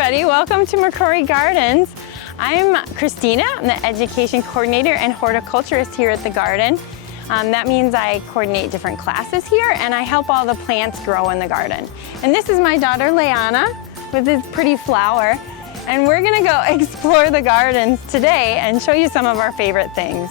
everybody, welcome to McCrory Gardens. I'm Christina, I'm the Education Coordinator and Horticulturist here at the garden. That means I coordinate different classes here and I help all the plants grow in the garden. And this is my daughter Leiana with this pretty flower. And we're gonna go explore the gardens today and show you some of our favorite things.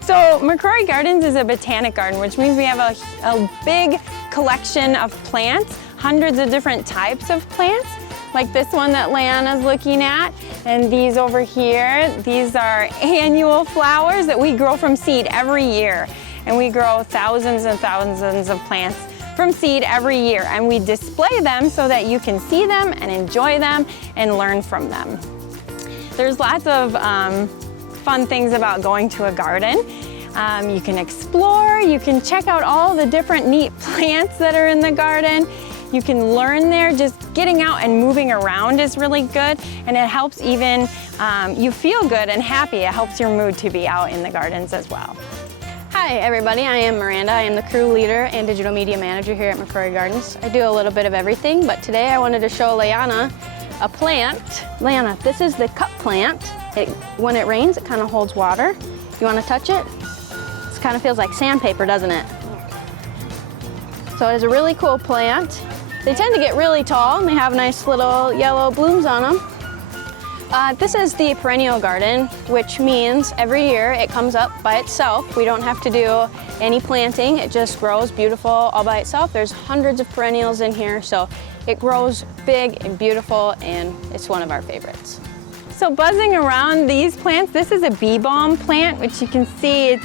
So McCrory Gardens is a botanic garden, which means we have a big collection of plants, hundreds of different types of plants, like this one that Leiana's looking at. And these over here, these are annual flowers that we grow from seed every year. And we grow thousands and thousands of plants from seed every year. And we display them so that you can see them and enjoy them and learn from them. There's lots of fun things about going to a garden. You can explore, you can check out all the different neat plants that are in the garden. You can learn there. Just getting out and moving around is really good, and it helps even you feel good and happy. It helps your mood to be out in the gardens as well. Hi everybody, I am Miranda. I am the crew leader and digital media manager here at McCrory Gardens. I do a little bit of everything, but today I wanted to show Leiana a plant. Leiana, this is the cup plant. When it rains, it kind of holds water. You want to touch it? It kind of feels like sandpaper, doesn't it? So it is a really cool plant. They tend to get really tall and they have nice little yellow blooms on them. This is the perennial garden, which means every year it comes up by itself. We don't have to do any planting. It just grows beautiful all by itself. There's hundreds of perennials in here, so it grows big and beautiful, and it's one of our favorites. So buzzing around these plants, this is a bee balm plant, which you can see it's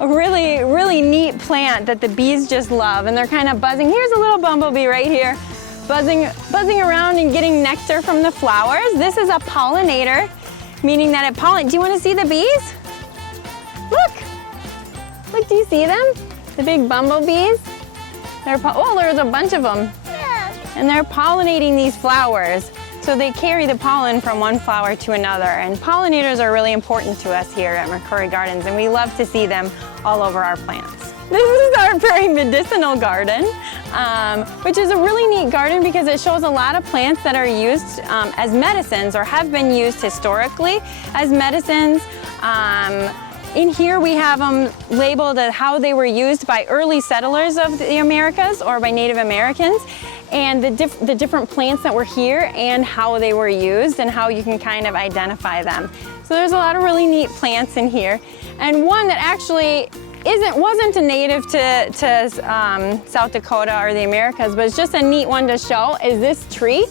a really, really neat plant that the bees just love, and they're kind of buzzing. Here's a little bumblebee right here, buzzing around and getting nectar from the flowers. This is a pollinator, meaning that it pollinates. Do you want to see the bees? Look, do you see them? The big bumblebees? Oh, there's a bunch of them. Yeah. And they're pollinating these flowers. So they carry the pollen from one flower to another, and pollinators are really important to us here at McCrory Gardens, and we love to see them all over our plants. This is our very medicinal garden, which is a really neat garden because it shows a lot of plants that are used as medicines or have been used historically as medicines. In here we have them labeled as how they were used by early settlers of the Americas or by Native Americans, and the different plants that were here and how they were used and how you can kind of identify them. So there's a lot of really neat plants in here. And one that actually wasn't a native to South Dakota or the Americas, but it's just a neat one to show, is this tree.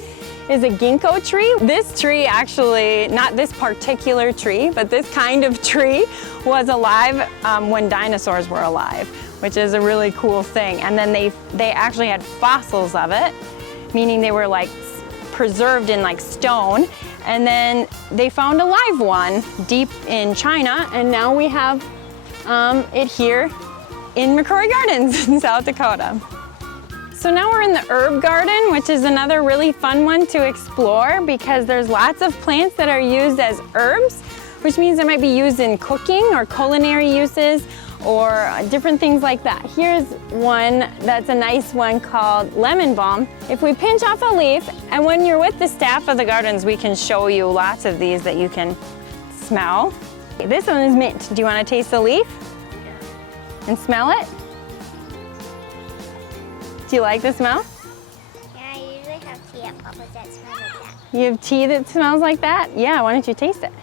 Is a ginkgo tree. This tree actually, not this particular tree, but this kind of tree was alive when dinosaurs were alive, which is a really cool thing. And then they actually had fossils of it, meaning they were like preserved in like stone. And then they found a live one deep in China, and now we have it here in McCrory Gardens in South Dakota. So now we're in the herb garden, which is another really fun one to explore because there's lots of plants that are used as herbs, which means they might be used in cooking or culinary uses or different things like that. Here's one that's a nice one called lemon balm. If we pinch off a leaf, and when you're with the staff of the gardens, we can show you lots of these that you can smell. This one is mint. Do you want to taste the leaf and smell it? Do you like the smell? Yeah, I usually have tea at Papa's that smells like that. You have tea that smells like that? Yeah, why don't you taste it?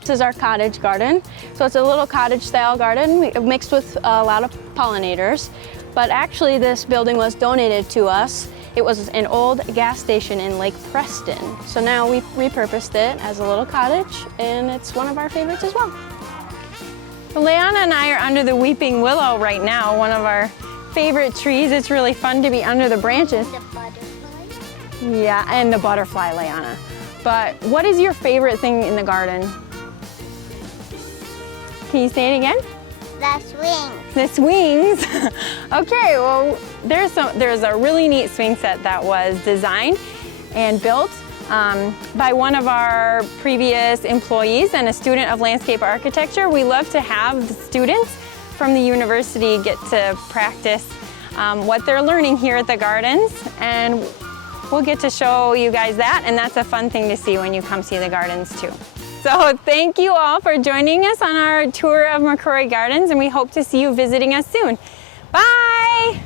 This is our cottage garden. So it's a little cottage style garden mixed with a lot of pollinators. But actually this building was donated to us. It was an old gas station in Lake Preston. So now we've repurposed it as a little cottage, and it's one of our favorites as well. Well, Leiana and I are under the weeping willow right now, one of our favorite trees. It's really fun to be under the branches. The butterfly. Yeah, and the butterfly, Leiana. But what is your favorite thing in the garden? Can you say it again? The swings. The swings. Okay, well, there's a really neat swing set that was designed and built by one of our previous employees and a student of landscape architecture. We love to have the students from the university get to practice what they're learning here at the gardens, and we'll get to show you guys that, and that's a fun thing to see when you come see the gardens too. So thank you all for joining us on our tour of McCrory Gardens, and we hope to see you visiting us soon. Bye!